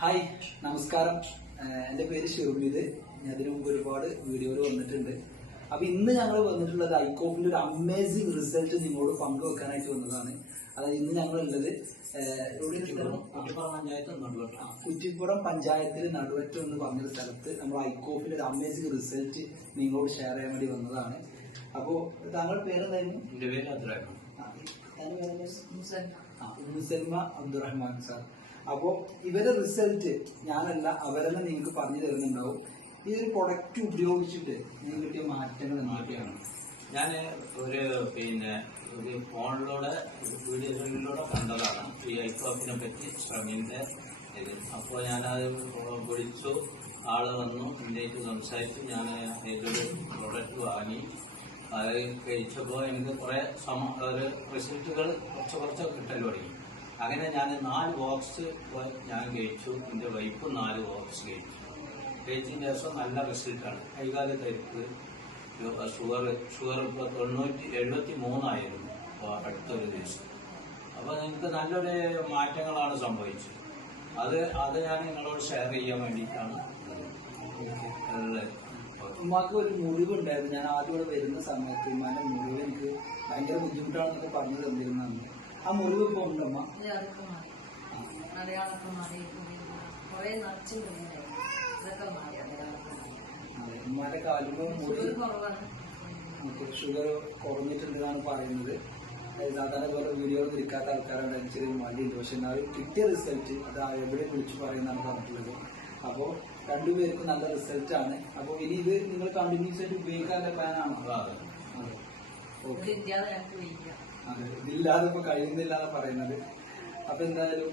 Hi നമസ്കാരം. എൻ്റെ പേര് ഷിർമിത്. ഞാൻ അതിനു മുമ്പ് ഒരുപാട് വീഡിയോകൾ വന്നിട്ടുണ്ട്. അപ്പൊ ഇന്ന് ഞങ്ങൾ വന്നിട്ടുള്ളത് ഐക്കോഫിന്റെ ഒരു അമേസിംഗ് റിസൾട്ട് നിങ്ങളോട് പങ്കുവെക്കാനായിട്ട് വന്നതാണ്. അതായത് ഇന്ന് ഞങ്ങളുള്ളത് കുറ്റിപ്പുറം പഞ്ചായത്തിൽ നടുവറ്റം എന്ന് പറഞ്ഞൊരു സ്ഥലത്ത് നമ്മൾ ഐക്കോഫിന്റെ ഒരു അമേസിംഗ് റിസൾട്ട് നിങ്ങളോട് ഷെയർ ചെയ്യാൻ വേണ്ടി വന്നതാണ്. അപ്പോ താങ്കളുടെ പേരെന്തായിരുന്നു? എന്റെ പേര് അബ്ദുറഹ്മാൻ. മുസൽമ അബ്ദുറഹ്മാൻ സാർ. അപ്പോ ഇവരെ റിസൾട്ട് ഞാനല്ല അവരെന്നെ നിങ്ങൾക്ക് പറഞ്ഞു തരുന്നുണ്ടാവും. ഈ ഒരു പ്രൊഡക്റ്റ് ഉപയോഗിച്ചിട്ട് നിങ്ങൾക്ക് കിട്ടിയ മാറ്റങ്ങൾ എന്തൊക്കെയാണ്? ഞാൻ ഒരു ഫോണിലൂടെ വീഡിയോകളിലൂടെ കണ്ടതാണ് ഈ ഐക്കോഫിനെ പറ്റി ശ്രമിന്റെ ഇത്. അപ്പോൾ ഞാനത് വിളിച്ചു, ആള് വന്നു, എൻ്റെ സംസാരിച്ചു. ഞാൻ ഇതിലൊരു പ്രൊഡക്റ്റ് വാങ്ങി. അത് കഴിച്ചപ്പോൾ എനിക്ക് കുറെ റിസൾട്ടുകൾ കുറച്ച് കിട്ടൽ തുടങ്ങി. അങ്ങനെ ഞാൻ 4 ബോക്സ് ഞാൻ കഴിച്ചു. എൻ്റെ വൈഫ് 4 ബോക്സ് കഴിച്ചതിന് ശേഷം നല്ല റിസൾട്ടാണ്. കൈകാല തരിപ്പ്, ഷുഗർ ഇപ്പോൾ 73 അടുത്തൊരു ദിവസം. അപ്പോൾ നിങ്ങൾക്ക് നല്ലൊരു മാറ്റങ്ങളാണ് സംഭവിച്ചത്. അത് ഞാൻ നിങ്ങളോട് ഷെയർ ചെയ്യാൻ വേണ്ടിയിട്ടാണ് ഉള്ളത്. ഉമ്മാക്ക് ഒരു മുറിവുണ്ടായിരുന്നു. ഞാൻ ആദ്യം ഇവിടെ വരുന്ന സമയത്ത് ഉമ്മാന്റെ മുറിവ് എനിക്ക് ഭയങ്കര ബുദ്ധിമുട്ടാണെന്നൊക്കെ പറഞ്ഞു തന്നിരുന്നതാണ്. ആ മുറിവ് ഇപ്പൊ ഉണ്ടമ്മ? ഉമ്മാന്റെ കാലുമ്പോൾ ഷുഗർ കുറഞ്ഞിട്ടുണ്ടെന്നാണ് പറയുന്നത്. സാധാരണ പോലെ വീഡിയോകൾ തിരിക്കാത്ത ആൾക്കാരാണ് ചെറിയ മടിയുണ്ട്. പക്ഷെ എന്നാലും കിട്ടിയ റിസൾട്ട് അത് എവിടെ വിളിച്ചു പറയുന്നതാണ് പറഞ്ഞിട്ടുള്ളത്. അപ്പോൾ രണ്ടുപേർക്കും നല്ല റിസൾട്ട് ആണ്. അപ്പോൾ ഇനി ഇത് നിങ്ങൾ കണ്ടിന്യൂസ് ആയിട്ട് ഉപയോഗിക്കാനുള്ള പ്ലാനാണോ? അതെ, ഇതില്ലാതെ ഇപ്പൊ കഴിയുന്നില്ല എന്ന് പറയുന്നത്. അപ്പൊ എന്തായാലും